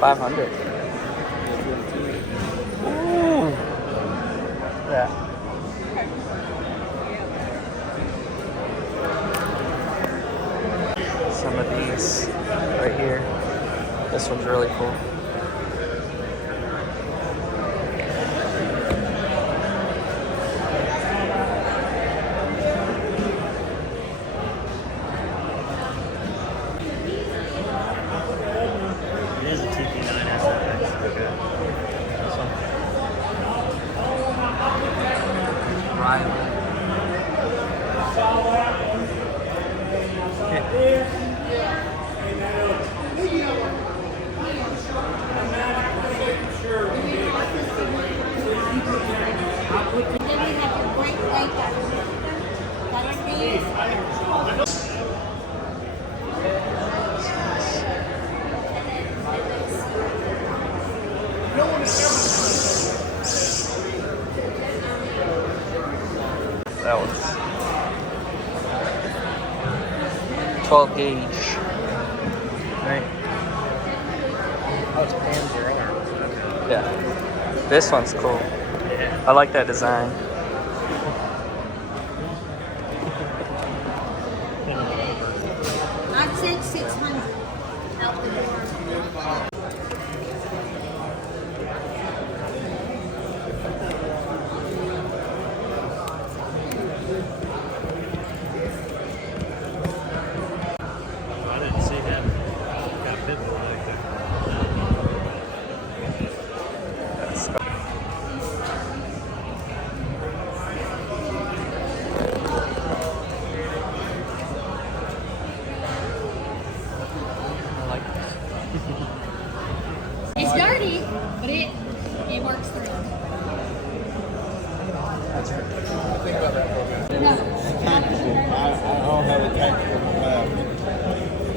500. Ooh. Yeah. Some of these right here. This one's really cool. It is a TP9 SFX. Okay. This one. Riley. That one's 12 gauge. Right. Oh, it's Panzer arms. Okay. Yeah. This one's cool. Yeah. I like that design. I said 600 out the door. I didn't see him. Got a pitbull like that. That's I like this. It's dirty, but it works through. That's right. Think about that for a minute. No. Tactical. I don't have a tactical map.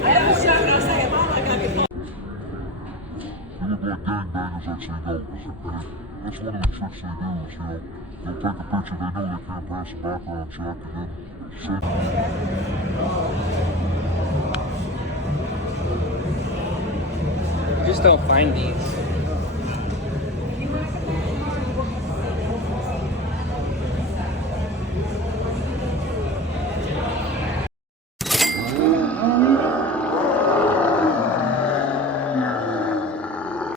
I have a shot and I say, Mom, I got it. They look like gangbangers that say no. That's one of the tricks they do is, they'll take a picture, they know they can't pass a background check, and then send You just don't find these